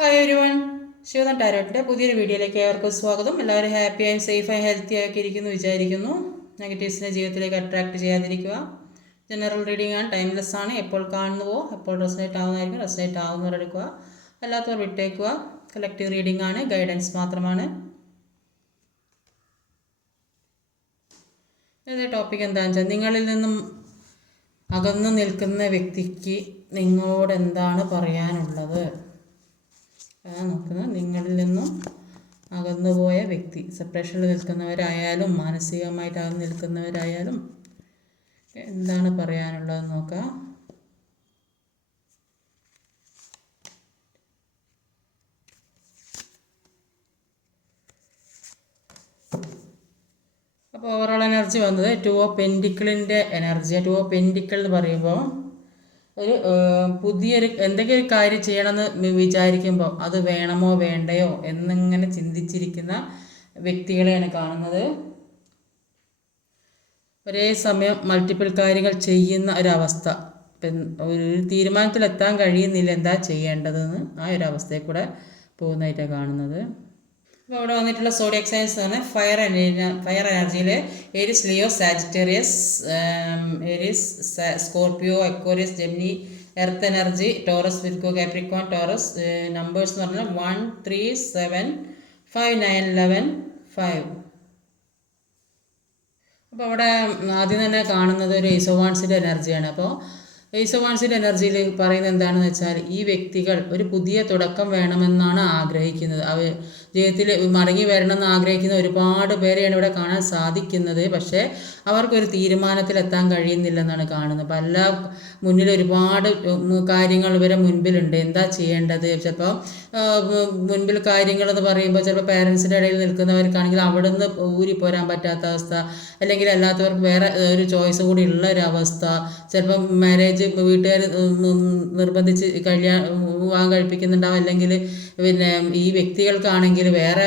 Hi everyone, Shivadan ടാരോട്ടിൻ്റെ പുതിയൊരു വീഡിയോയിലേക്ക് ഏവർക്കും സ്വാഗതം. എല്ലാവരും ഹാപ്പിയായും സേഫായും ഹെൽത്തി ആക്കി ഇരിക്കുന്നു വിചാരിക്കുന്നു. നെഗറ്റീവ്സിനെ ജീവിതത്തിലേക്ക് അട്രാക്ട് ചെയ്യാതിരിക്കുക. ജനറൽ റീഡിംഗ് ആണ്, ടൈംലെസ് ആണ്. എപ്പോൾ കാണുന്നുവോ എപ്പോൾ റെസനേറ്റ് ആവുന്നതായിരിക്കും. റെസനേറ്റ് ആവുന്നവർ എടുക്കുക, അല്ലാത്തവർ വിട്ടേക്കുക. കളക്റ്റീവ് റീഡിംഗ് ആണ്, ഗൈഡൻസ് മാത്രമാണ്. ഇതിൻ്റെ ടോപ്പിക് എന്താണെന്ന് വെച്ചാൽ, നിങ്ങളിൽ നിന്നും അകന്നു നിൽക്കുന്ന വ്യക്തിക്ക് നിങ്ങളോട് എന്താണ് പറയാനുള്ളത്. നോക്കുന്നത് നിങ്ങളിൽ നിന്നും അകന്നുപോയ വ്യക്തി, സെപ്പറേഷനിൽ നിൽക്കുന്നവരായാലും മാനസികമായിട്ട് അകന്നു നിൽക്കുന്നവരായാലും എന്താണ് പറയാനുള്ളത് നോക്കാം. അപ്പോൾ ഓവറോൾ എനർജി വന്നത് 2 ഓഫ് പെൻറ്റിക്കിളിൻ്റെ എനർജി. 2 ഓഫ് പെൻറ്റിക്കിൾ എന്ന് പറയുമ്പോൾ ഒരു പുതിയൊരു എന്തെങ്കിലും ഒരു കാര്യം ചെയ്യണമെന്ന് വിചാരിക്കുമ്പോൾ അത് വേണമോ വേണ്ടയോ എന്നിങ്ങനെ ചിന്തിച്ചിരിക്കുന്ന വ്യക്തികളെയാണ് കാണുന്നത്. ഒരേ സമയം മൾട്ടിപ്പിൾ കാര്യങ്ങൾ ചെയ്യുന്ന ഒരവസ്ഥ, ഒരു തീരുമാനത്തിലെത്താൻ കഴിയുന്നില്ല എന്താ ചെയ്യേണ്ടതെന്ന്, ആ ഒരു അവസ്ഥയിൽ കൂടെ പോകുന്നതായിട്ടാണ് കാണുന്നത്. അപ്പോൾ ഇവിടെ വന്നിട്ടുള്ള സോഡിയക് സൈൻസ് ആണ് ഫയർ എനർജിയിൽ Aries, Leo, Sagittarius, Aries, Scorpio, Aquarius, Gemini. Earth energy Taurus, Virgo, Capricorn, Taurus. Numbers എന്ന് പറഞ്ഞാൽ 1, 3, 7, 5, 9, 11, 5. അപ്പോൾ അവിടെ ആദ്യം തന്നെ കാണുന്നത് ഒരു ഏസ് ഓഫ് വാൻസിൻ്റെ എനർജിയാണ്. അപ്പോൾ ഏസ് ഓഫ് വാൻസിൻ്റെ എനർജിയിൽ പറയുന്നത് എന്താണെന്ന് വെച്ചാൽ, ഈ വ്യക്തികൾ ഒരു പുതിയ തുടക്കം വേണമെന്നാണ് ആഗ്രഹിക്കുന്നത്. അവർ ജീവിതത്തിൽ മടങ്ങി വരണമെന്ന് ആഗ്രഹിക്കുന്ന ഒരുപാട് പേരെയാണ് ഇവിടെ കാണാൻ സാധിക്കുന്നത്. പക്ഷേ അവർക്കൊരു തീരുമാനത്തിലെത്താൻ കഴിയുന്നില്ലെന്നാണ് കാണുന്നത്. പല മുന്നിൽ ഒരുപാട് കാര്യങ്ങൾ ഇവരെ മുൻപിലുണ്ട്. എന്താ ചെയ്യേണ്ടത്? ചിലപ്പോൾ മുൻപിൽ കാര്യങ്ങളെന്ന് പറയുമ്പോൾ ചിലപ്പോൾ പേരൻസിൻ്റെ ഇടയിൽ നിൽക്കുന്നവർക്കാണെങ്കിൽ അവിടെ നിന്ന് ഊരിപ്പോരാൻ പറ്റാത്ത അവസ്ഥ, അല്ലെങ്കിൽ അല്ലാത്തവർക്ക് വേറെ ഒരു ചോയ്സ് കൂടി ഉള്ള ഒരു അവസ്ഥ. ചിലപ്പം മാരേജ് വീട്ടുകാർ നിർബന്ധിച്ച് വിവാഹം കഴിപ്പിക്കുന്നുണ്ടാവും, അല്ലെങ്കിൽ പിന്നെ ഈ വ്യക്തികൾക്കാണെങ്കിൽ വേറെ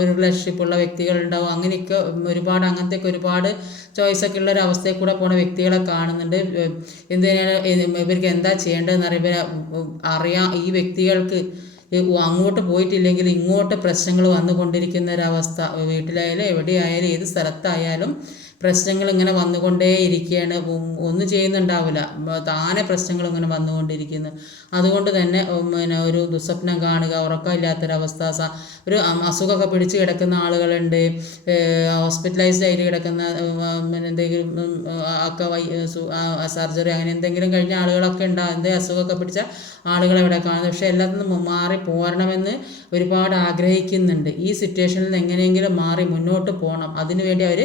ഒരു റിലേഷൻഷിപ്പുള്ള വ്യക്തികളുണ്ടാവും. അങ്ങനെയൊക്കെ അങ്ങനത്തെയൊക്കെ ഒരുപാട് ചോയ്സൊക്കെ ഉള്ള ഒരു അവസ്ഥയിൽ കൂടെ പോണ വ്യക്തികളെ കാണുന്നുണ്ട്. എന്തിനാണ് ഇവർക്ക് എന്താ ചെയ്യേണ്ടതെന്ന് അറിയാം. ഈ വ്യക്തികൾക്ക് അങ്ങോട്ട് പോയിട്ടില്ലെങ്കിൽ ഇങ്ങോട്ട് പ്രശ്നങ്ങൾ വന്നുകൊണ്ടിരിക്കുന്ന ഒരവസ്ഥ. വീട്ടിലായാലും എവിടെയായാലും ഏത് സ്ഥലത്തായാലും പ്രശ്നങ്ങൾ ഇങ്ങനെ വന്നുകൊണ്ടേയിരിക്കുകയാണ്. ഒന്നും ചെയ്യുന്നുണ്ടാവില്ല, താനെ പ്രശ്നങ്ങൾ ഇങ്ങനെ വന്നുകൊണ്ടിരിക്കുന്നു. അതുകൊണ്ട് തന്നെ പിന്നെ ഒരു ദുസ്വപ്നം കാണുക, ഉറക്കമില്ലാത്തൊരവസ്ഥ, ഒരു അസുഖമൊക്കെ പിടിച്ച് കിടക്കുന്ന ആളുകളുണ്ട്. ഹോസ്പിറ്റലൈസ്ഡ് ആയിട്ട് കിടക്കുന്ന എന്തെങ്കിലും ഒക്കെ സർജറി അങ്ങനെ എന്തെങ്കിലും കഴിഞ്ഞ ആളുകളൊക്കെ ഉണ്ടാകും. എന്തെങ്കിലും അസുഖമൊക്കെ പിടിച്ച ആളുകളെ ഇവിടെ കാണുന്നത്. പക്ഷേ എല്ലാത്തിൽ നിന്നും മാറി പോരണമെന്ന് ഒരുപാട് ആഗ്രഹിക്കുന്നുണ്ട്. ഈ സിറ്റുവേഷനിൽ നിന്ന് എങ്ങനെയെങ്കിലും മാറി മുന്നോട്ട് പോകണം. അതിനുവേണ്ടി അവർ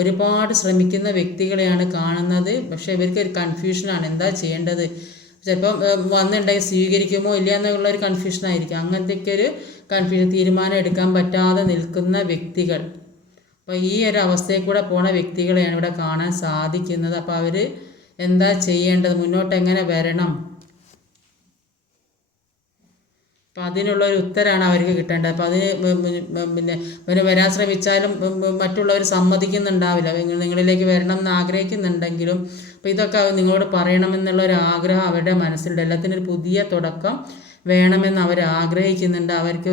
ഒരുപാട് ശ്രമിക്കുന്ന വ്യക്തികളെയാണ് കാണുന്നത്. പക്ഷേ ഇവർക്ക് ഒരു കൺഫ്യൂഷനാണ്, എന്താ ചെയ്യേണ്ടത്. ചിലപ്പം വന്നിട്ടുണ്ടെങ്കിൽ സ്വീകരിക്കുമോ ഇല്ല എന്നുള്ളൊരു കൺഫ്യൂഷനായിരിക്കും. അങ്ങനത്തെയൊക്കെ ഒരു കൺഫ്യൂഷൻ, തീരുമാനം എടുക്കാൻ പറ്റാതെ നിൽക്കുന്ന വ്യക്തികൾ. അപ്പോൾ ഈ ഒരു അവസ്ഥയിൽ കൂടെ പോണ വ്യക്തികളെയാണ് ഇവിടെ കാണാൻ സാധിക്കുന്നത്. അപ്പോൾ അവർ എന്താ ചെയ്യേണ്ടത്, മുന്നോട്ട് എങ്ങനെ വരണം, അപ്പം അതിനുള്ളൊരു ഉത്തരമാണ് അവർക്ക് കിട്ടേണ്ടത്. അപ്പോൾ അതിന് വരാൻ ശ്രമിച്ചാലും മറ്റുള്ളവർ സമ്മതിക്കുന്നുണ്ടാവില്ല. നിങ്ങളിലേക്ക് വരണം എന്ന് ആഗ്രഹിക്കുന്നുണ്ടെങ്കിലും അപ്പോൾ ഇതൊക്കെ നിങ്ങളോട് പറയണമെന്നുള്ളൊരു ആഗ്രഹം അവരുടെ മനസ്സിലുണ്ട്. എല്ലാത്തിനും ഒരു പുതിയ തുടക്കം വേണമെന്ന് അവർ ആഗ്രഹിക്കുന്നുണ്ട്. അവർക്ക്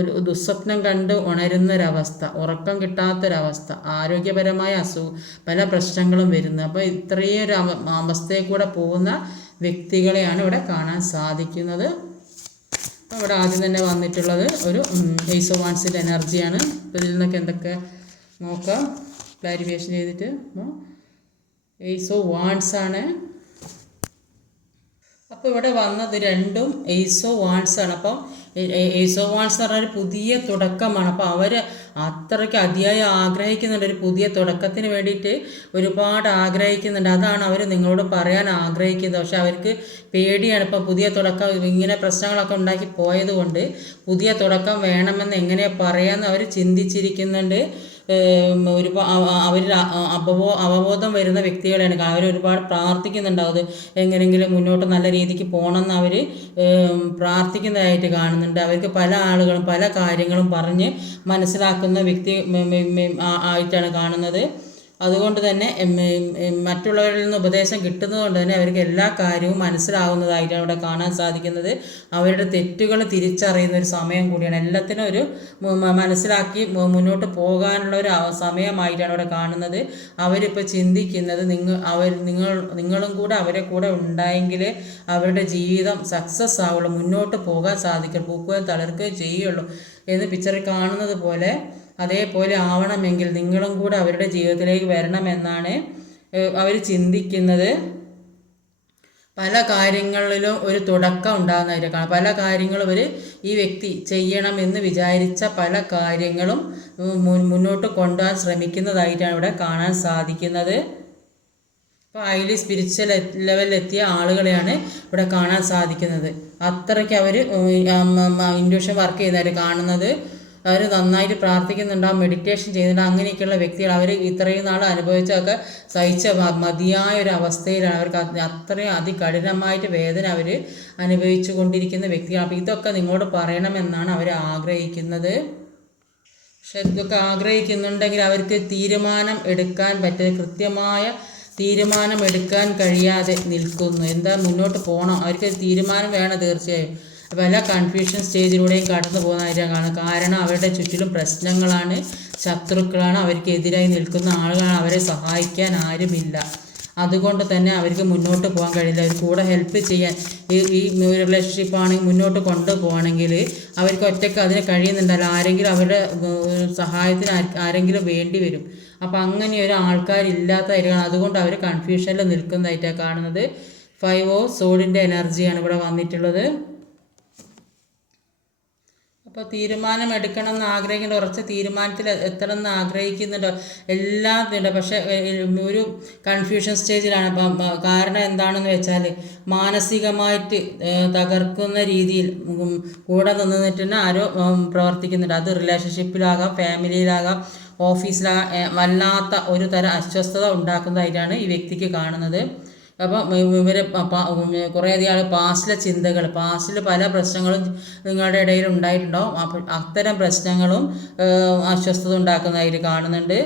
ഒരു ദുസ്വപ്നം കണ്ട് ഉണരുന്നൊരവസ്ഥ, ഉറക്കം കിട്ടാത്തൊരവസ്ഥ, ആരോഗ്യപരമായ പല പ്രശ്നങ്ങളും വരുന്നത്. അപ്പോൾ ഇത്രയും ഒരു അവസ്ഥയിൽ കൂടെ പോകുന്ന വ്യക്തികളെയാണ് ഇവിടെ കാണാൻ സാധിക്കുന്നത്. അപ്പോൾ ഇവിടെ ആദ്യം തന്നെ വന്നിട്ടുള്ളത് ഒരു ഏസ് ഓഫ് വാൻസിൻ്റെ എനർജിയാണ്. അപ്പോൾ ഇതിൽ നിന്നൊക്കെ എന്തൊക്കെ നോക്കാം, ക്ലാരിഫിക്കേഷൻ ചെയ്തിട്ട്. അപ്പോൾ ഏസ് ഓഫ് വാൻസ് ആണ്. അപ്പോൾ ഇവിടെ വന്നത് രണ്ടും ഏസ് ഓഫ് വാൻസ് ആണ്. അപ്പം ഏസ് ഓഫ് വാൻസ് എന്ന് പറഞ്ഞാൽ ഒരു പുതിയ തുടക്കമാണ്. അപ്പോൾ അവർ അത്രയ്ക്ക് അതിയായി ആഗ്രഹിക്കുന്നുണ്ട്, ഒരു പുതിയ തുടക്കത്തിന് വേണ്ടിയിട്ട് ഒരുപാട് ആഗ്രഹിക്കുന്നുണ്ട്. അതാണ് അവർ നിങ്ങളോട് പറയാൻ ആഗ്രഹിക്കുന്നത്. പക്ഷെ അവർക്ക് പേടിയാണ്. ഇപ്പോൾ പുതിയ തുടക്കം ഇങ്ങനെ പ്രശ്നങ്ങളൊക്കെ ഉണ്ടാക്കി പോയത് കൊണ്ട് പുതിയ തുടക്കം വേണമെന്ന് എങ്ങനെ പറയാമെന്ന് അവർ ചിന്തിച്ചിരിക്കുന്നുണ്ട്. അവരിൽ അവബോധം വരുന്ന വ്യക്തികളാണ്. അവർ ഒരുപാട് പ്രാർത്ഥിക്കുന്നുണ്ടാവും, എങ്ങനെയെങ്കിലും മുന്നോട്ട് നല്ല രീതിക്ക് പോകണമെന്ന് അവർ പ്രാർത്ഥിക്കുന്നതായിട്ട് കാണുന്നുണ്ട്. അവർക്ക് പല ആളുകളും പല കാര്യങ്ങളും പറഞ്ഞ് മനസ്സിലാക്കുന്ന വ്യക്തി ആയിട്ടാണ് കാണുന്നത്. അതുകൊണ്ട് തന്നെ മറ്റുള്ളവരിൽ നിന്ന് ഉപദേശം കിട്ടുന്നതുകൊണ്ട് തന്നെ അവർക്ക് എല്ലാ കാര്യവും മനസ്സിലാവുന്നതായിട്ടാണ് ഇവിടെ കാണാൻ സാധിക്കുന്നത്. അവരുടെ തെറ്റുകൾ തിരിച്ചറിയുന്ന ഒരു സമയം കൂടിയാണ്. എല്ലാത്തിനും ഒരു മനസ്സിലാക്കി മുന്നോട്ട് പോകാനുള്ള ഒരു സമയമായിട്ടാണ് ഇവിടെ കാണുന്നത്. അവരിപ്പോൾ ചിന്തിക്കുന്നത് നിങ്ങളും കൂടെ അവരെ കൂടെ ഉണ്ടായെങ്കിൽ അവരുടെ ജീവിതം സക്സസ് ആവുള്ളൂ, മുന്നോട്ട് പോകാൻ സാധിക്കും, പൂക്കുകയും തളർക്കുകയും ചെയ്യുള്ളൂ എന്ന് പിക്ചറിൽ കാണുന്നത് പോലെ അതേപോലെ ആവണമെങ്കിൽ നിങ്ങളും കൂടെ അവരുടെ ജീവിതത്തിലേക്ക് വരണമെന്നാണ് അവർ ചിന്തിക്കുന്നത്. പല കാര്യങ്ങളിലും ഒരു തുടക്കം ഉണ്ടാകുന്നതായിട്ട് കാണാം. പല കാര്യങ്ങളും ഈ വ്യക്തി ചെയ്യണമെന്ന് വിചാരിച്ച പല കാര്യങ്ങളും മുന്നോട്ട് കൊണ്ടുപോകാൻ ശ്രമിക്കുന്നതായിട്ടാണ് ഇവിടെ കാണാൻ സാധിക്കുന്നത്. ഇപ്പോൾ ഹൈലി സ്പിരിച്വൽ ലെവലിലെത്തിയ ആളുകളെയാണ് ഇവിടെ കാണാൻ സാധിക്കുന്നത്. അത്രയ്ക്ക് അവർ ഇൻഡ്യൂഷൻ വർക്ക് ചെയ്യുന്നവർ കാണുന്നത്. അവർ നന്നായിട്ട് പ്രാർത്ഥിക്കുന്നുണ്ടാവും, മെഡിറ്റേഷൻ ചെയ്യുന്നുണ്ടാവും. അങ്ങനെയൊക്കെയുള്ള വ്യക്തികൾ അവർ ഇത്രയും നാൾ അനുഭവിച്ചൊക്കെ സഹിച്ച മതിയായ ഒരു അവസ്ഥയിലാണ്. അവർക്ക് അത്രയും അതികഠിനമായിട്ട് വേദന അവർ അനുഭവിച്ചു കൊണ്ടിരിക്കുന്ന വ്യക്തികളാണ്. അപ്പോൾ ഇതൊക്കെ നിങ്ങളോട് പറയണമെന്നാണ് അവർ ആഗ്രഹിക്കുന്നത്. പക്ഷെ ഇതൊക്കെ ആഗ്രഹിക്കുന്നുണ്ടെങ്കിൽ അവർക്ക് തീരുമാനം എടുക്കാൻ പറ്റിയ കൃത്യമായ തീരുമാനം എടുക്കാൻ കഴിയാതെ നിൽക്കുന്നു. എന്താ മുന്നോട്ട് പോകണം, അവർക്ക് തീരുമാനം വേണം തീർച്ചയായും. പല കൺഫ്യൂഷൻ സ്റ്റേജിലൂടെയും കടന്നു പോകുന്നതായിട്ടാണ് കാണുന്നത്. കാരണം അവരുടെ ചുറ്റിലും പ്രശ്നങ്ങളാണ്, ശത്രുക്കളാണ്, അവർക്കെതിരായി നിൽക്കുന്ന ആളുകളാണ്, അവരെ സഹായിക്കാൻ ആരുമില്ല. അതുകൊണ്ട് തന്നെ അവർക്ക് മുന്നോട്ട് പോകാൻ കഴിയില്ല. അവർ കൂടെ ഹെൽപ്പ് ചെയ്യാൻ ഈ റിലേഷൻഷിപ്പാണെങ്കിൽ മുന്നോട്ട് കൊണ്ടുപോകണമെങ്കിൽ അവർക്ക് ഒറ്റയ്ക്ക് അതിന് കഴിയുന്നുണ്ടല്ല. ആരെങ്കിലും അവരുടെ സഹായത്തിന് ആരെങ്കിലും വേണ്ടി വരും. അപ്പോൾ അങ്ങനെ ഒരു ആൾക്കാരില്ലാത്തതായിരിക്കണം. അതുകൊണ്ട് അവർ കൺഫ്യൂഷനിൽ നിൽക്കുന്നതായിട്ടാണ് കാണുന്നത്. 5 ഓഫ് സോഡിൻ്റെ എനർജിയാണ് ഇവിടെ വന്നിട്ടുള്ളത്. അപ്പോൾ തീരുമാനം എടുക്കണമെന്ന് ആഗ്രഹിക്കേണ്ട, ഉറച്ച തീരുമാനത്തിൽ എത്തണമെന്ന് ആഗ്രഹിക്കുന്നുണ്ടോ, എല്ലാം ഉണ്ട്. പക്ഷേ ഒരു കൺഫ്യൂഷൻ സ്റ്റേജിലാണ്. കാരണം എന്താണെന്ന് വെച്ചാൽ മാനസികമായിട്ട് തകർക്കുന്ന രീതിയിൽ കൂടെ നിന്നിട്ട് ആരോ പ്രവർത്തിക്കുന്നുണ്ട്. അത് റിലേഷൻഷിപ്പിലാകാം, ഫാമിലിയിലാകാം, ഓഫീസിലാകാം. വല്ലാത്ത ഒരു തരം അസ്വസ്ഥത ഉണ്ടാക്കുന്നതായിട്ടാണ് ഈ വ്യക്തിക്ക് കാണുന്നത്. അപ്പം ഇവർ കുറേയധികം പാസ്റ്റിലെ ചിന്തകൾ, പാസ്റ്റിൽ പല പ്രശ്നങ്ങളും നിങ്ങളുടെ ഇടയിൽ ഉണ്ടായിട്ടുണ്ടാവും. അപ്പം അത്തരം പ്രശ്നങ്ങളും അസ്വസ്ഥത ഉണ്ടാക്കുന്നതായിട്ട് കാണുന്നുണ്ട്.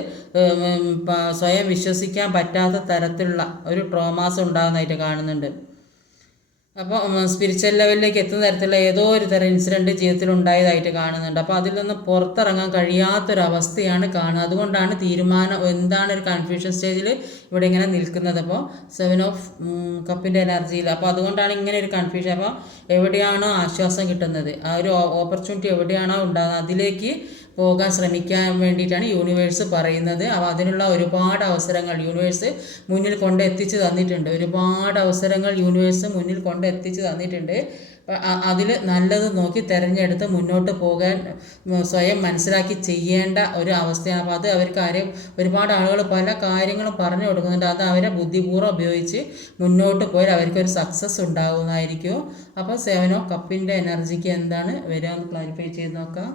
സ്വയം വിശ്വസിക്കാൻ പറ്റാത്ത തരത്തിലുള്ള ഒരു ട്രോമാസ് ഉണ്ടാകുന്നതായിട്ട് കാണുന്നുണ്ട്. അപ്പോൾ സ്പിരിച്വൽ ലെവലിലേക്ക് എത്തുന്ന തരത്തിലുള്ള ഏതോ ഒരു തരം ഇൻസിഡൻറ്റ് ജീവിതത്തിൽ ഉണ്ടായതായിട്ട് കാണുന്നുണ്ട്. അപ്പോൾ അതിൽ നിന്ന് പുറത്തിറങ്ങാൻ കഴിയാത്തൊരവസ്ഥയാണ് കാണുന്നത്. അതുകൊണ്ടാണ് തീരുമാനം എന്താണ് ഒരു കൺഫ്യൂഷൻ സ്റ്റേജിൽ ഇവിടെ ഇങ്ങനെ നിൽക്കുന്നത്. അപ്പോൾ 7 ഓഫ് കപ്പിൻ്റെ എനർജിയിൽ. അപ്പോൾ അതുകൊണ്ടാണ് ഇങ്ങനെ ഒരു കൺഫ്യൂഷൻ. അപ്പോൾ എവിടെയാണോ ആശ്വാസം കിട്ടുന്നത്, ആ ഒരു ഓപ്പർച്യൂണിറ്റി എവിടെയാണോ ഉണ്ടാകുന്നത് അതിലേക്ക് പോകാൻ ശ്രമിക്കാൻ വേണ്ടിയിട്ടാണ് യൂണിവേഴ്സ് പറയുന്നത്. അപ്പോൾ അതിനുള്ള ഒരുപാട് അവസരങ്ങൾ യൂണിവേഴ്സ് മുന്നിൽ കൊണ്ടെത്തിച്ച് തന്നിട്ടുണ്ട്. ഒരുപാട് അവസരങ്ങൾ യൂണിവേഴ്സ് മുന്നിൽ കൊണ്ടെത്തിച്ച് തന്നിട്ടുണ്ട്. അതിൽ നല്ലത് നോക്കി തിരഞ്ഞെടുത്ത് മുന്നോട്ട് പോകാൻ സ്വയം മനസ്സിലാക്കി ചെയ്യേണ്ട ഒരു അവസ്ഥയാണ്. അപ്പോൾ അത് അവർക്ക് ഒരുപാട് ആളുകൾ പല കാര്യങ്ങളും പറഞ്ഞു കൊടുക്കുന്നുണ്ട്. അത് അവരെ ബുദ്ധിപൂർവ്വം ഉപയോഗിച്ച് മുന്നോട്ട് പോയാൽ അവർക്കൊരു സക്സസ് ഉണ്ടാകുന്നതായിരിക്കും. അപ്പോൾ 7 ഓഫ് കപ്പിൻ്റെ എനർജിക്ക് എന്താണ് വരിക എന്ന് ക്ലാരിഫൈ ചെയ്ത് നോക്കാം.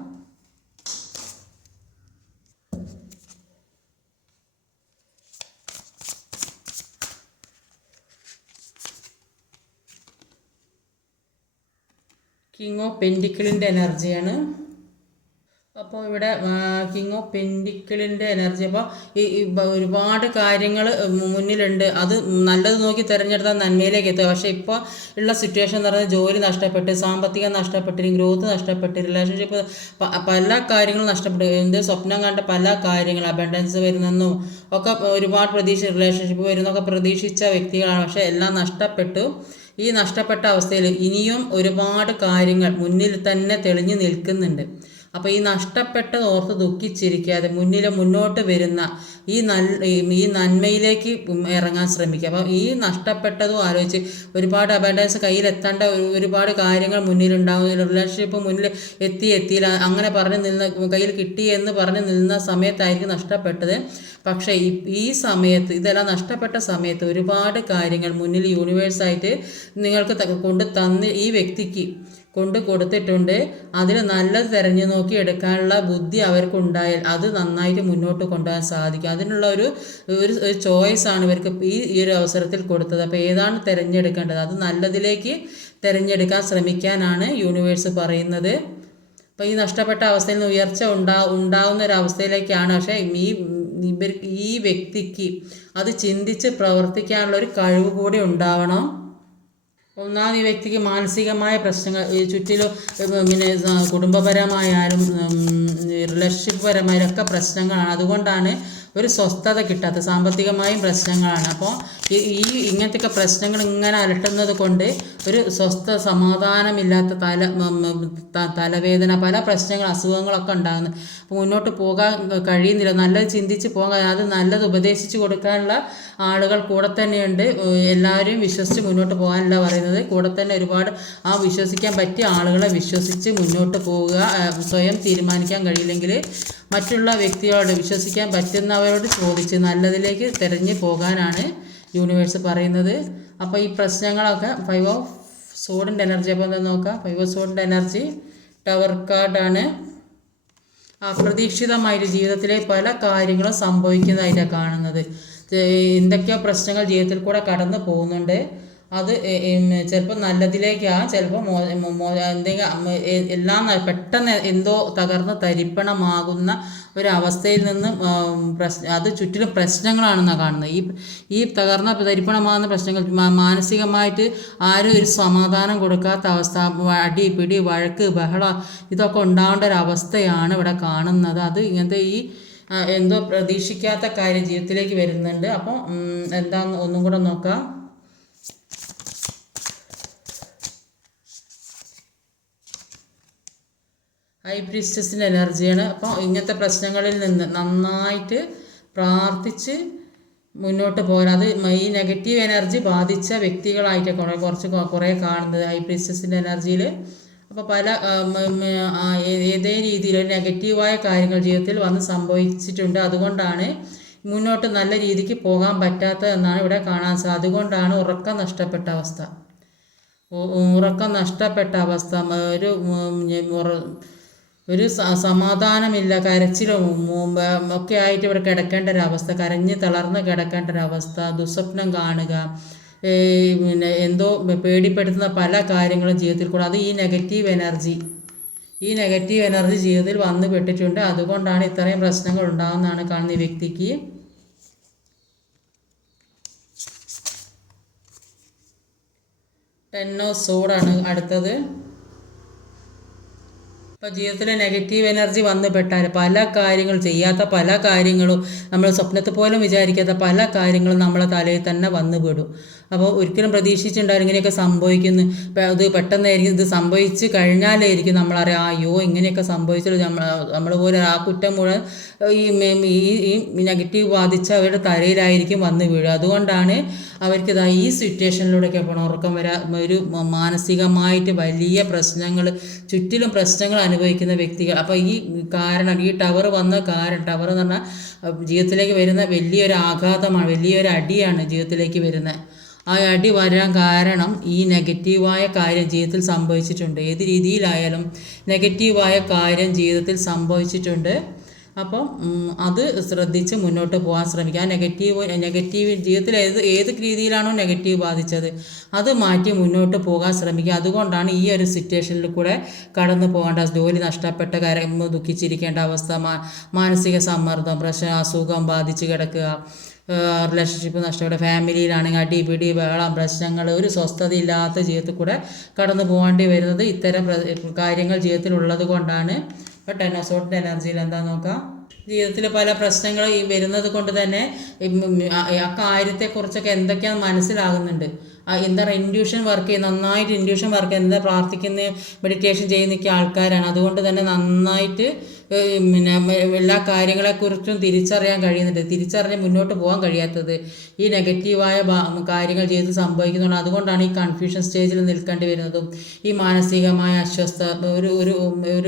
കിങ് ഓഫ് പെൻറ്റിക്കിളിൻ്റെ എനർജിയാണ്. അപ്പോൾ ഇവിടെ കിങ് ഓഫ് പെൻറ്റിക്കിളിൻ്റെ എനർജി. അപ്പോൾ ഈ ഒരുപാട് കാര്യങ്ങൾ മുന്നിലുണ്ട്. അത് നല്ലത് നോക്കി തിരഞ്ഞെടുത്താൽ നന്മയിലേക്ക് എത്തുക. പക്ഷേ ഇപ്പോൾ ഉള്ള സിറ്റുവേഷൻ എന്ന് പറയുന്നത് ജോലി നഷ്ടപ്പെട്ട്, സാമ്പത്തികം നഷ്ടപ്പെട്ട്, ഗ്രോത്ത് നഷ്ടപ്പെട്ട്, റിലേഷൻഷിപ്പ് പല കാര്യങ്ങളും നഷ്ടപ്പെട്ടു. എന്ത് സ്വപ്നം കണ്ട പല കാര്യങ്ങൾ അബണ്ടൻസ് വരുന്നെന്നും ഒക്കെ ഒരുപാട് റിലേഷൻഷിപ്പ് വരുന്നൊക്കെ പ്രതീക്ഷിച്ച വ്യക്തികളാണ്. പക്ഷേ എല്ലാം നഷ്ടപ്പെട്ടു. ഈ നഷ്ടപ്പെട്ട അവസ്ഥയിൽ ഇനിയും ഒരുപാട് കാര്യങ്ങൾ മുന്നിൽ തന്നെ തെളിഞ്ഞു നിൽക്കുന്നുണ്ട്. അപ്പോൾ ഈ നഷ്ടപ്പെട്ടത് ഓർത്ത് ദുഃഖിച്ചിരിക്കാതെ മുന്നോട്ട് വരുന്ന ഈ നന്മയിലേക്ക് ഇറങ്ങാൻ ശ്രമിക്കുക. അപ്പോൾ ഈ നഷ്ടപ്പെട്ടതും ആലോചിച്ച് ഒരുപാട് അബൻഡൻസ് കയ്യിലെത്തേണ്ട ഒരുപാട് കാര്യങ്ങൾ മുന്നിലുണ്ടാകും. റിലേഷൻഷിപ്പ് മുന്നിൽ എത്തിയില്ല അങ്ങനെ കയ്യിൽ കിട്ടി എന്ന് പറഞ്ഞ് നിന്ന സമയത്തായിരിക്കും നഷ്ടപ്പെട്ടത്. പക്ഷേ ഈ സമയത്ത് ഇതെല്ലാം നഷ്ടപ്പെട്ട സമയത്ത് ഒരുപാട് കാര്യങ്ങൾ മുന്നിൽ യൂണിവേഴ്സായിട്ട് നിങ്ങൾക്ക് ഈ വ്യക്തിക്ക് കൊടുത്തിട്ടുണ്ട്. അതിൽ നല്ലത് തിരഞ്ഞു നോക്കി എടുക്കാനുള്ള ബുദ്ധി അവർക്കുണ്ടായാൽ അത് നന്നായിട്ട് മുന്നോട്ട് കൊണ്ടുപോകാൻ സാധിക്കും. അതിനുള്ള ഒരു ചോയ്സാണ് ഇവർക്ക് ഈ ഒരു അവസരത്തിൽ കൊടുത്തത്. അപ്പോൾ ഏതാണ് തിരഞ്ഞെടുക്കേണ്ടത്, അത് നല്ലതിലേക്ക് തിരഞ്ഞെടുക്കാൻ ശ്രമിക്കാനാണ് യൂണിവേഴ്സ് പറയുന്നത്. അപ്പോൾ ഈ നഷ്ടപ്പെട്ട അവസ്ഥയിൽ നിന്ന് ഉയർച്ച ഉണ്ടാവുന്ന ഒരു അവസ്ഥയിലേക്കാണ്. പക്ഷേ ഈ വ്യക്തിക്ക് അത് ചിന്തിച്ച് പ്രവർത്തിക്കാനുള്ള ഒരു കഴിവ് കൂടി ഉണ്ടാവണം. ഒന്നാമത് ഈ വ്യക്തിക്ക് മാനസികമായ പ്രശ്നങ്ങൾ ചുറ്റിലും പിന്നെ കുടുംബപരമായാലും റിലേഷൻഷിപ്പ് പരമായാലും ഒക്കെ പ്രശ്നങ്ങളാണ്. അതുകൊണ്ടാണ് ഒരു സ്വസ്ഥത കിട്ടാത്ത, സാമ്പത്തികമായും പ്രശ്നങ്ങളാണ്. അപ്പോൾ ഈ ഇങ്ങനത്തെയൊക്കെ പ്രശ്നങ്ങൾ ഇങ്ങനെ അലട്ടുന്നത് കൊണ്ട് ഒരു സ്വസ്ഥ സമാധാനമില്ലാത്ത തലവേദന, പല പ്രശ്നങ്ങൾ അസുഖങ്ങളൊക്കെ ഉണ്ടാകുന്നു. അപ്പോൾ മുന്നോട്ട് പോകാൻ കഴിയുന്നില്ല. നല്ലത് ചിന്തിച്ച് പോകാൻ, അത് നല്ലത് ഉപദേശിച്ച് കൊടുക്കാനുള്ള ആളുകൾ കൂടെ തന്നെയുണ്ട്. എല്ലാവരെയും വിശ്വസിച്ച് മുന്നോട്ട് പോകാനല്ല പറയുന്നത്, കൂടെ തന്നെ ഒരുപാട് ആ വിശ്വസിക്കാൻ പറ്റിയ ആളുകളെ വിശ്വസിച്ച് മുന്നോട്ട് പോവുക. സ്വയം തീരുമാനിക്കാൻ കഴിയില്ലെങ്കിൽ മറ്റുള്ള വ്യക്തികളോട്, വിശ്വസിക്കാൻ പറ്റുന്നവരോട് ചോദിച്ച് നല്ലതിലേക്ക് തിരഞ്ഞു പോകാനാണ് യൂണിവേഴ്സ് പറയുന്നത്. അപ്പോൾ ഈ പ്രശ്നങ്ങളൊക്കെ 5 ഓഫ് സോഡിൻ്റെ എനർജി. അപ്പോൾ എന്താ നോക്കാം. 5 ഓഫ് സോഡിൻ്റെ എനർജി ടവർ കാർഡാണ്. അപ്രതീക്ഷിതമായിട്ട് ജീവിതത്തിലെ പല കാര്യങ്ങളും സംഭവിക്കുന്നതായിട്ടാണ് കാണുന്നത്. എന്തൊക്കെയോ പ്രശ്നങ്ങൾ ജീവിതത്തിൽ കൂടെ കടന്നു പോകുന്നുണ്ട്. അത് ചിലപ്പോൾ നല്ലതിലേക്കാണ്, ചിലപ്പോൾ എന്തെങ്കിലും എല്ലാം പെട്ടെന്ന് എന്തോ തകർന്ന് തരിപ്പണമാകുന്ന ഒരവസ്ഥയിൽ നിന്ന് അത് ചുറ്റിലും പ്രശ്നങ്ങളാണെന്നാണ് കാണുന്നത്. ഈ തകർന്ന തരിപ്പണമാകുന്ന പ്രശ്നങ്ങൾ മാനസികമായിട്ട് ആരും ഒരു സമാധാനം കൊടുക്കാത്ത അവസ്ഥ, അടി പിടി വഴക്ക് ബഹളം ഇതൊക്കെ ഉണ്ടാവേണ്ട ഒരവസ്ഥയാണ് ഇവിടെ കാണുന്നത്. അത് ഇങ്ങനത്തെ ഈ എന്തോ പ്രതീക്ഷിക്കാത്ത കാര്യം ജീവിതത്തിലേക്ക് വരുന്നുണ്ട്. അപ്പോൾ എന്താണെന്ന് ഒന്നും കൂടെ നോക്കാം. ഹൈ പ്രീസ്റ്റസിൻ്റെ എനർജിയാണ്. അപ്പോൾ ഇങ്ങനത്തെ പ്രശ്നങ്ങളിൽ നിന്ന് നന്നായിട്ട് പ്രാർത്ഥിച്ച് മുന്നോട്ട് പോകാൻ, അത് ഈ നെഗറ്റീവ് എനർജി ബാധിച്ച വ്യക്തികളായിട്ട് കുറേ കാണുന്നത് ഹൈ പ്രീസ്റ്റസിൻ്റെ എനർജിയിൽ. അപ്പോൾ പല ഏതേ രീതിയിൽ നെഗറ്റീവായ കാര്യങ്ങൾ ജീവിതത്തിൽ വന്ന് സംഭവിച്ചിട്ടുണ്ട്. അതുകൊണ്ടാണ് മുന്നോട്ട് നല്ല രീതിക്ക് പോകാൻ പറ്റാത്തതെന്നാണ് ഇവിടെ കാണാൻ സാധിക്കും. അതുകൊണ്ടാണ് ഉറക്കം നഷ്ടപ്പെട്ട അവസ്ഥ, ഒരു സമാധാനമില്ല, കരച്ചിലും ഒക്കെ ആയിട്ട് ഇവിടെ കിടക്കേണ്ട ഒരവസ്ഥ, കരഞ്ഞ് തളർന്ന് കിടക്കേണ്ട ഒരവസ്ഥ, ദുസ്വപ്നം കാണുക, പിന്നെ എന്തോ പേടിപ്പെടുത്തുന്ന പല കാര്യങ്ങളും ജീവിതത്തിൽ കൂടെ, അത് ഈ നെഗറ്റീവ് എനർജി ജീവിതത്തിൽ വന്നു പെട്ടിട്ടുണ്ട്. അതുകൊണ്ടാണ് ഇത്രയും പ്രശ്നങ്ങൾ ഉണ്ടാകുന്നതാണ് കാണുന്ന ഈ വ്യക്തിക്ക്. ടെൻ ഓഫ് സോഡാണ് അടുത്തത്. ഇപ്പോൾ ജീവിതത്തിൽ നെഗറ്റീവ് എനർജി വന്നു പെട്ടാൽ പല കാര്യങ്ങളും ചെയ്യാത്ത പല കാര്യങ്ങളും, നമ്മൾ സ്വപ്നത്തിൽ പോലും വിചാരിക്കാത്ത പല കാര്യങ്ങളും നമ്മളെ തലയിൽ തന്നെ വന്നു പെടും. അപ്പോൾ ഒരിക്കലും പ്രതീക്ഷിച്ചിട്ടുണ്ടാവും ഇങ്ങനെയൊക്കെ സംഭവിക്കുന്നു. ഇത് പെട്ടെന്നായിരിക്കും ഇത് സംഭവിച്ച് കഴിഞ്ഞാലായിരിക്കും നമ്മളറിയാം അയ്യോ ഇങ്ങനെയൊക്കെ സംഭവിച്ചത്. നമ്മൾ പോലെ ആ കുറ്റം മുഴുവൻ ഈ നെഗറ്റീവ് ബാധിച്ച അവരുടെ തലയിലായിരിക്കും വന്ന് വീഴുക. അതുകൊണ്ടാണ് അവർക്കിതാ ഈ സിറ്റുവേഷനിലൂടെയൊക്കെ പോകണം. ഉറക്കം ഒരു മാനസികമായിട്ട് വലിയ പ്രശ്നങ്ങൾ, ചുറ്റിലും പ്രശ്നങ്ങൾ അനുഭവിക്കുന്ന വ്യക്തികൾ. അപ്പോൾ ഈ ടവർ വന്ന ടവർ എന്ന് പറഞ്ഞാൽ ജീവിതത്തിലേക്ക് വരുന്ന വലിയൊരു ആഘാതമാണ്, വലിയൊരു അടിയാണ് ജീവിതത്തിലേക്ക് വരുന്നത്. ആ അടി വരാൻ കാരണം ഈ നെഗറ്റീവായ കാര്യം ജീവിതത്തിൽ സംഭവിച്ചിട്ടുണ്ട്. ഏത് രീതിയിലായാലും നെഗറ്റീവായ കാര്യം ജീവിതത്തിൽ സംഭവിച്ചിട്ടുണ്ട്. അപ്പം അത് ശ്രദ്ധിച്ച് മുന്നോട്ട് പോകാൻ ശ്രമിക്കുക. നെഗറ്റീവ് ജീവിതത്തിൽ ഏത് രീതിയിലാണോ നെഗറ്റീവ് ബാധിച്ചത് അത് മാറ്റി മുന്നോട്ട് പോകാൻ ശ്രമിക്കുക. അതുകൊണ്ടാണ് ഈ ഒരു സിറ്റുവേഷനിൽ കൂടെ കടന്നു പോകേണ്ട, ജോലി നഷ്ടപ്പെട്ട കാര്യം ദുഃഖിച്ചിരിക്കേണ്ട അവസ്ഥ, മാനസിക സമ്മർദ്ദം, അസുഖം ബാധിച്ച് കിടക്കുക, റിലേഷൻഷിപ്പ് നഷ്ടപ്പെട്ട, ഫാമിലിയിലാണെങ്കിൽ അടിപിടി ബഹളം പ്രശ്നങ്ങൾ, ഒരു സ്വസ്ഥതയില്ലാത്ത ജീവിതത്തിൽ കൂടെ കടന്നു പോകേണ്ടി വരുന്നത് ഇത്തരം കാര്യങ്ങൾ ജീവിതത്തിൽ ഉള്ളത് കൊണ്ടാണ്. ഇപ്പോൾ ടെൻ ഓഫ് സോഡിൻ്റെ എനർജിയിൽ എന്താ നോക്കാം. ജീവിതത്തിൽ പല പ്രശ്നങ്ങൾ ഈ വരുന്നത് കൊണ്ട് തന്നെ ആ കാര്യത്തെക്കുറിച്ചൊക്കെ എന്തൊക്കെയാണ് മനസ്സിലാകുന്നുണ്ട്. എന്താണ് ഇൻഡ്യൂഷൻ വർക്ക് ചെയ്യുന്നത്, നന്നായിട്ട് ഇൻഡ്യൂഷൻ വർക്ക് എന്താ പ്രാർത്ഥിക്കുന്ന മെഡിറ്റേഷൻ ചെയ്യുന്ന ആൾക്കാരാണ്. അതുകൊണ്ട് തന്നെ നന്നായിട്ട് പിന്നെ എല്ലാ കാര്യങ്ങളെക്കുറിച്ചും തിരിച്ചറിയാൻ കഴിയുന്നുണ്ട്. തിരിച്ചറിഞ്ഞ് മുന്നോട്ട് പോകാൻ കഴിയാത്തത് ഈ നെഗറ്റീവായ കാര്യങ്ങൾ ചെയ്ത് സംഭവിക്കുന്നുണ്ട്. അതുകൊണ്ടാണ് ഈ കൺഫ്യൂഷൻ സ്റ്റേജിൽ നിൽക്കേണ്ടി വരുന്നതും ഈ മാനസികമായ അസ്വസ്ഥത, ഒരു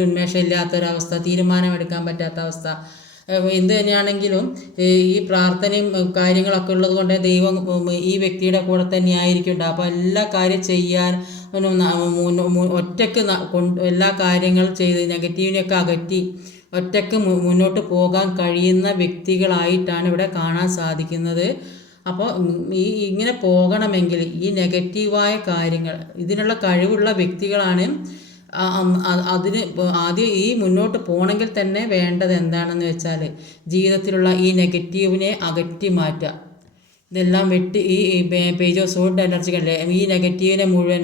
ഉന്മേഷമില്ലാത്തൊരവസ്ഥ, തീരുമാനമെടുക്കാൻ പറ്റാത്ത അവസ്ഥ. എന്ത് തന്നെയാണെങ്കിലും ഈ പ്രാർത്ഥനയും കാര്യങ്ങളൊക്കെ ഉള്ളത് കൊണ്ട് ദൈവം ഈ വ്യക്തിയുടെ കൂടെ തന്നെ ആയിരിക്കും. അപ്പോൾ എല്ലാ കാര്യം ചെയ്യാൻ ഒറ്റയ്ക്ക് എല്ലാ കാര്യങ്ങളും ചെയ്ത് നെഗറ്റീവിനെയൊക്കെ അകറ്റി ഒറ്റയ്ക്ക് മുന്നോട്ട് പോകാൻ കഴിയുന്ന വ്യക്തികളായിട്ടാണ് ഇവിടെ കാണാൻ സാധിക്കുന്നത്. അപ്പോൾ ഇങ്ങനെ പോകണമെങ്കിൽ ഈ നെഗറ്റീവായ കാര്യങ്ങൾ ഇതിനുള്ള കഴിവുള്ള വ്യക്തികളാണ് അതിന് ആദ്യം ഈ മുന്നോട്ട് പോകണമെങ്കിൽ തന്നെ വേണ്ടത് എന്താണെന്ന് വെച്ചാൽ ജീവിതത്തിലുള്ള ഈ നെഗറ്റീവിനെ അകറ്റി മാറ്റുക. ഇതെല്ലാം വെട്ടി ഈ പേജ് ഓഫ് സോൾഡ് എനർജികളെ ഈ നെഗറ്റീവിനെ മുഴുവൻ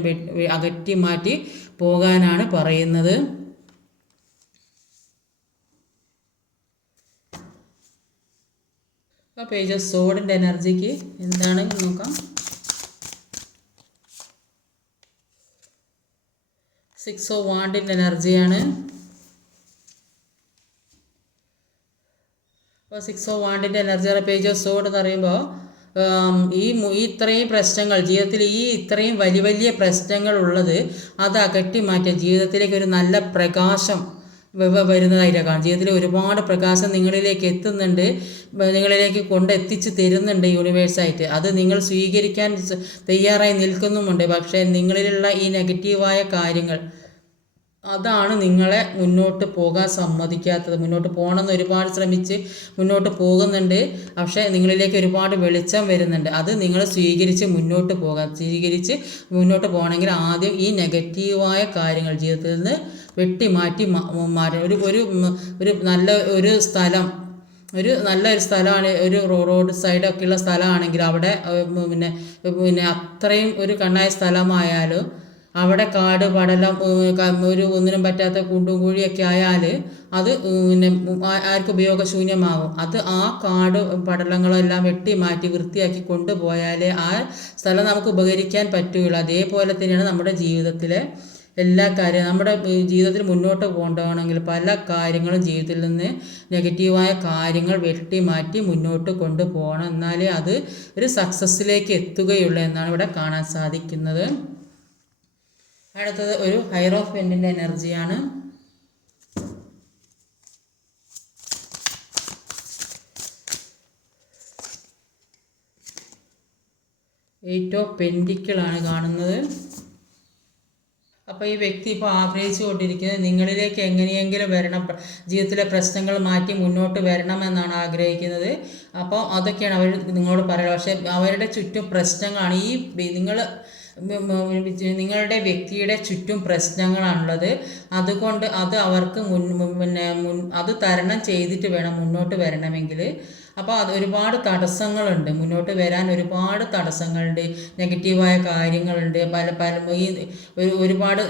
അകറ്റി മാറ്റി പോകാനാണ് പറയുന്നത്. അപ്പോൾ പേജ് ഓഫ് സോൾഡിൻ്റെ എനർജിക്ക് എന്താണ് നോക്കാം. 6 ഓഫ് വാണ്ടിൻ്റെ എനർജിയാണ്. അപ്പോൾ 6 ഓഫ് വാണ്ടിൻ്റെ എനർജിയുടെ പേജ് ഓഫ് സോഡ് എന്ന് പറയുമ്പോൾ ഈ ഇത്രയും പ്രശ്നങ്ങൾ ജീവിതത്തിൽ ഇത്രയും വലിയ വലിയ പ്രശ്നങ്ങൾ ഉള്ളത് അത് അകറ്റി മാറ്റിയ ജീവിതത്തിലേക്ക് ഒരു നല്ല പ്രകാശം വരുന്നതായിട്ടാണ് കാണും. ജീവിതത്തിൽ ഒരുപാട് പ്രകാശം നിങ്ങളിലേക്ക് എത്തുന്നുണ്ട്, നിങ്ങളിലേക്ക് കൊണ്ടെത്തിച്ച് തരുന്നുണ്ട് യൂണിവേഴ്സായിട്ട്. അത് നിങ്ങൾ സ്വീകരിക്കാൻ തയ്യാറായി നിൽക്കുന്നുമുണ്ട്. പക്ഷേ നിങ്ങളിലുള്ള ഈ നെഗറ്റീവായ കാര്യങ്ങൾ അതാണ് നിങ്ങളെ മുന്നോട്ട് പോകാൻ സമ്മതിക്കാത്തത്. മുന്നോട്ട് പോകണമെന്ന് ഒരുപാട് ശ്രമിച്ച് മുന്നോട്ട് പോകുന്നുണ്ട്, പക്ഷേ നിങ്ങളിലേക്ക് ഒരുപാട് വെളിച്ചം വരുന്നുണ്ട്. അത് നിങ്ങൾ സ്വീകരിച്ച് മുന്നോട്ട് മുന്നോട്ട് പോകണമെങ്കിൽ ആദ്യം ഈ നെഗറ്റീവായ കാര്യങ്ങൾ ജീവിതത്തിൽ നിന്ന് മാറ്റി ഒരു നല്ല ഒരു സ്ഥലം, ഒരു നല്ലൊരു സ്ഥലമാണ്, ഒരു റോഡ് സൈഡൊക്കെയുള്ള സ്ഥലമാണെങ്കിൽ അവിടെ പിന്നെ അത്രയും ഒരു കണ്ണായ സ്ഥലമായാലും അവിടെ കാട് പടലം ഒരു ഒന്നിനും പറ്റാത്ത കുണ്ടും കുഴിയൊക്കെ ആയാൽ അത് ആർക്ക് ഉപയോഗശൂന്യമാകും. അത് ആ കാട് പടലങ്ങളെല്ലാം വെട്ടി മാറ്റി വൃത്തിയാക്കി കൊണ്ടുപോയാലേ ആ സ്ഥലം നമുക്ക് ഉപകരിക്കാൻ പറ്റുകയുള്ളൂ. അതേപോലെ തന്നെയാണ് നമ്മുടെ ജീവിതത്തിലെ എല്ലാ കാര്യവും. നമ്മുടെ ജീവിതത്തിൽ മുന്നോട്ട് കൊണ്ടുപോകണമെങ്കിൽ പല കാര്യങ്ങളും ജീവിതത്തിൽ നിന്ന് നെഗറ്റീവായ കാര്യങ്ങൾ വെട്ടി മാറ്റി മുന്നോട്ട് കൊണ്ടുപോകണം. എന്നാലേ അത് ഒരു സക്സസ്സിലേക്ക് എത്തുകയുള്ളൂ എന്നാണ് ഇവിടെ കാണാൻ സാധിക്കുന്നത്. അടുത്തത് ഒരു ഹൈറോഫെൻറ്റിൻ്റെ എനർജിയാണ്. 8 ഓഫ് പെൻറ്റിക്കിളാണ് കാണുന്നത്. അപ്പോൾ ഈ വ്യക്തി ഇപ്പോൾ ആഗ്രഹിച്ചു കൊണ്ടിരിക്കുന്നത് നിങ്ങളിലേക്ക് എങ്ങനെയെങ്കിലും വരണം, ജീവിതത്തിലെ പ്രശ്നങ്ങൾ മാറ്റി മുന്നോട്ട് വരണമെന്നാണ് ആഗ്രഹിക്കുന്നത്. അപ്പോൾ അതൊക്കെയാണ് അവർ നിങ്ങളോട് പറയുന്നത്. പക്ഷേ അവരുടെ ചുറ്റും പ്രശ്നങ്ങളാണ്. നിങ്ങളുടെ വ്യക്തിയുടെ ചുറ്റും പ്രശ്നങ്ങളാണുള്ളത്. അതുകൊണ്ട് അത് അവർക്ക് അത് തരണം ചെയ്തിട്ട് വേണം മുന്നോട്ട് വരണമെങ്കിൽ. അപ്പോൾ അത് ഒരുപാട് തടസ്സങ്ങളുണ്ട്, മുന്നോട്ട് വരാൻ ഒരുപാട് തടസ്സങ്ങളുണ്ട്, നെഗറ്റീവായ കാര്യങ്ങളുണ്ട്. ഒരുപാട്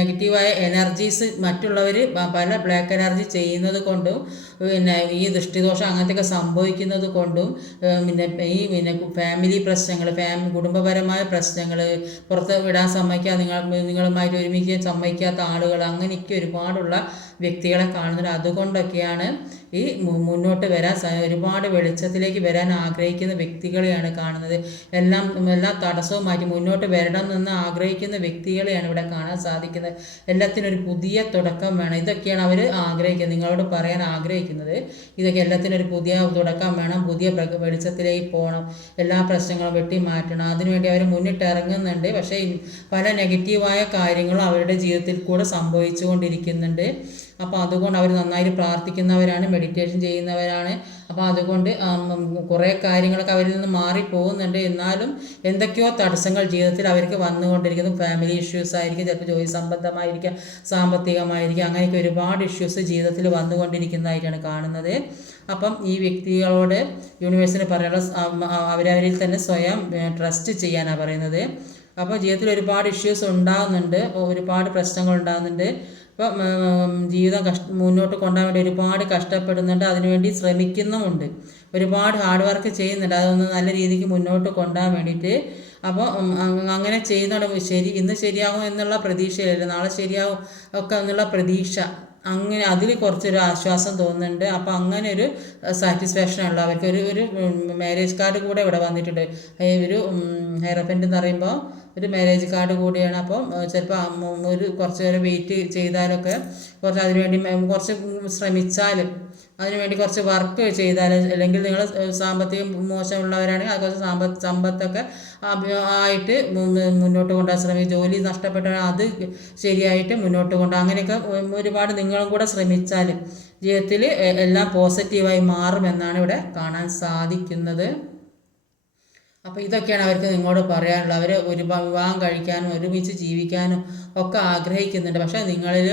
നെഗറ്റീവായ എനർജീസ് മറ്റുള്ളവർ പല ബ്ലാക്ക് എനർജി ചെയ്യുന്നത് കൊണ്ടും ഈ ദൃഷ്ടിദോഷം അങ്ങനത്തെയൊക്കെ സംഭവിക്കുന്നത് കൊണ്ടും ഫാമിലി പ്രശ്നങ്ങൾ, കുടുംബപരമായ പ്രശ്നങ്ങൾ, പുറത്ത് വിടാൻ സമ്മതിക്കാതെ നിങ്ങളുമായിട്ട് ഒരുമിക്കാൻ സമ്മതിക്കാത്ത ആളുകൾ, അങ്ങനെയൊക്കെ ഒരുപാടുള്ള വ്യക്തികളെ കാണുന്നുണ്ട്. അതുകൊണ്ടൊക്കെയാണ് ഈ മുന്നോട്ട് വരാൻ ഒരുപാട് വെളിച്ചത്തിലേക്ക് വരാൻ ആഗ്രഹിക്കുന്ന വ്യക്തികളെയാണ് കാണുന്നത്. എല്ലാ തടസ്സവും മാറ്റി മുന്നോട്ട് വരണം എന്ന് ആഗ്രഹിക്കുന്ന വ്യക്തികളെയാണ് ഇവിടെ കാണാൻ സാധിക്കുന്നത്. എല്ലാത്തിനും ഒരു പുതിയ തുടക്കം വേണം. ഇതൊക്കെയാണ് അവർ ആഗ്രഹിക്കുന്നത്, നിങ്ങളോട് പറയാൻ ആഗ്രഹിക്കുന്നത്. ഇതൊക്കെ എല്ലാത്തിനും ഒരു പുതിയ തുടക്കം വേണം, പുതിയ വെളിച്ചത്തിലേക്ക് പോകണം, എല്ലാ പ്രശ്നങ്ങളും വെട്ടി മാറ്റണം. അതിനുവേണ്ടി അവർ മുന്നിട്ട് ഇറങ്ങുന്നുണ്ട്. പക്ഷേ പല നെഗറ്റീവായ കാര്യങ്ങളും അവരുടെ ജീവിതത്തിൽ കൂടെ സംഭവിച്ചുകൊണ്ടിരിക്കുന്നുണ്ട്. അപ്പോൾ അതുകൊണ്ട് അവർ നന്നായിട്ട് പ്രാർത്ഥിക്കുന്നവരാണ്, മെഡിറ്റേഷൻ ചെയ്യുന്നവരാണ്. അപ്പോൾ അതുകൊണ്ട് കുറേ കാര്യങ്ങളൊക്കെ അവരിൽ നിന്ന് മാറിപ്പോകുന്നുണ്ട്. എന്നാലും എന്തൊക്കെയോ തടസ്സങ്ങൾ ജീവിതത്തിൽ അവർക്ക് വന്നുകൊണ്ടിരിക്കുന്നു. ഫാമിലി ഇഷ്യൂസ് ആയിരിക്കും, ചിലപ്പോൾ ജോലി സംബന്ധമായിരിക്കാം, സാമ്പത്തികമായിരിക്കാം, അങ്ങനെയൊക്കെ ഒരുപാട് ഇഷ്യൂസ് ജീവിതത്തിൽ വന്നുകൊണ്ടിരിക്കുന്നതായിട്ടാണ് കാണുന്നത്. അപ്പം ഈ വ്യക്തികളോട് യൂണിവേഴ്സിന് പറയാനുള്ള അവരവരിൽ തന്നെ സ്വയം ട്രസ്റ്റ് ചെയ്യാനാണ് പറയുന്നത്. അപ്പോൾ ജീവിതത്തിൽ ഒരുപാട് ഇഷ്യൂസ് ഉണ്ടാകുന്നുണ്ട്, ഒരുപാട് പ്രശ്നങ്ങൾ ഉണ്ടാകുന്നുണ്ട്. ഇപ്പം ജീവിതം മുന്നോട്ട് കൊണ്ടുപോകാൻ വേണ്ടി ഒരുപാട് കഷ്ടപ്പെടുന്നുണ്ട്, അതിനുവേണ്ടി ശ്രമിക്കുന്നുമുണ്ട്, ഒരുപാട് ഹാർഡ് വർക്ക് ചെയ്യുന്നുണ്ട് അതൊന്ന് നല്ല രീതിക്ക് മുന്നോട്ട് കൊണ്ടുപോകാൻ വേണ്ടിയിട്ട്. അപ്പോൾ അങ്ങനെ ചെയ്യുന്നുണ്ട്. ഇന്ന് ശരിയാകും എന്നുള്ള പ്രതീക്ഷയില്ല, നാളെ ശരിയാകും ഒക്കെ എന്നുള്ള പ്രതീക്ഷ, അങ്ങനെ അതിൽ കുറച്ചൊരു ആശ്വാസം തോന്നുന്നുണ്ട്. അപ്പോൾ അങ്ങനെ ഒരു സാറ്റിസ്ഫാക്ഷനുള്ള അവർക്ക് ഒരു മാരേജ് കാർഡ് കൂടെ ഇവിടെ വന്നിട്ടുണ്ട്. ഒരു ഹെയർബെൻഡ് എന്ന് പറയുമ്പോൾ ഒരു മാരേജ് കാർഡ് കൂടിയാണ്. അപ്പം ചിലപ്പോൾ കുറച്ച് നേരം വെയിറ്റ് ചെയ്താലൊക്കെ അതിനുവേണ്ടി കുറച്ച് ശ്രമിച്ചാലും അതിനുവേണ്ടി കുറച്ച് വർക്ക് ചെയ്താൽ, അല്ലെങ്കിൽ നിങ്ങൾ സാമ്പത്തികം മോശമുള്ളവരാണെങ്കിൽ അത് കുറച്ച് സമ്പത്തൊക്കെ ആയിട്ട് മുന്നോട്ട് കൊണ്ടുപോകാൻ ശ്രമിക്കും. ജോലി നഷ്ടപ്പെട്ടാൽ അത് ശരിയായിട്ട് മുന്നോട്ട് കൊണ്ടുപോകാം. അങ്ങനെയൊക്കെ ഒരുപാട് നിങ്ങളും കൂടെ ശ്രമിച്ചാൽ ജീവിതത്തിൽ എല്ലാം പോസിറ്റീവായി മാറുമെന്നാണ് ഇവിടെ കാണാൻ സാധിക്കുന്നത്. അപ്പോൾ ഇതൊക്കെയാണ് അവർക്ക് നിങ്ങളോട് പറയാനുള്ളത്. അവർ വിവാഹം കഴിക്കാനും ഒരുമിച്ച് ജീവിക്കാനും ഒക്കെ ആഗ്രഹിക്കുന്നുണ്ട്. പക്ഷേ നിങ്ങളിൽ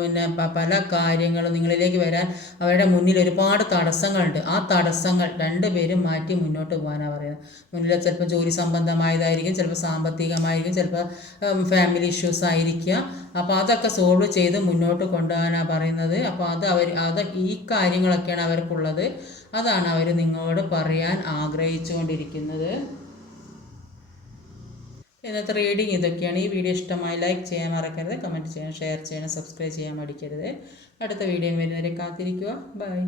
പിന്നെ പല കാര്യങ്ങളും നിങ്ങളിലേക്ക് വരാൻ അവരുടെ മുന്നിൽ ഒരുപാട് തടസ്സങ്ങളുണ്ട്. ആ തടസ്സങ്ങൾ രണ്ടുപേരും മാറ്റി മുന്നോട്ട് പോകാനാണ് പറയുന്നത്. മുന്നിൽ ചിലപ്പോൾ ജോലി സംബന്ധമായതായിരിക്കും, ചിലപ്പോൾ സാമ്പത്തികമായിരിക്കും, ചിലപ്പോൾ ഫാമിലി ഇഷ്യൂസ് ആയിരിക്കുക. അപ്പോൾ അതൊക്കെ സോൾവ് ചെയ്ത് മുന്നോട്ട് കൊണ്ടുപോകാനാണ് പറയുന്നത്. അപ്പോൾ അത് ഈ കാര്യങ്ങളൊക്കെയാണ് അവർക്കുള്ളത്. അതാണ് അവർ നിങ്ങളോട് പറയാൻ ആഗ്രഹിച്ചുകൊണ്ടിരിക്കുന്നത്. ഇന്നത്തെ റീഡിങ് ഇതൊക്കെയാണ്. ഈ വീഡിയോ ഇഷ്ടമായി ലൈക്ക് ചെയ്യാൻ മറക്കരുത്, കമൻറ്റ് ചെയ്യണം, ഷെയർ ചെയ്യണം, സബ്സ്ക്രൈബ് ചെയ്യാൻ മടിക്കരുത്. അടുത്ത വീഡിയോ വരുന്നവരെ കാത്തിരിക്കുക. ബൈ.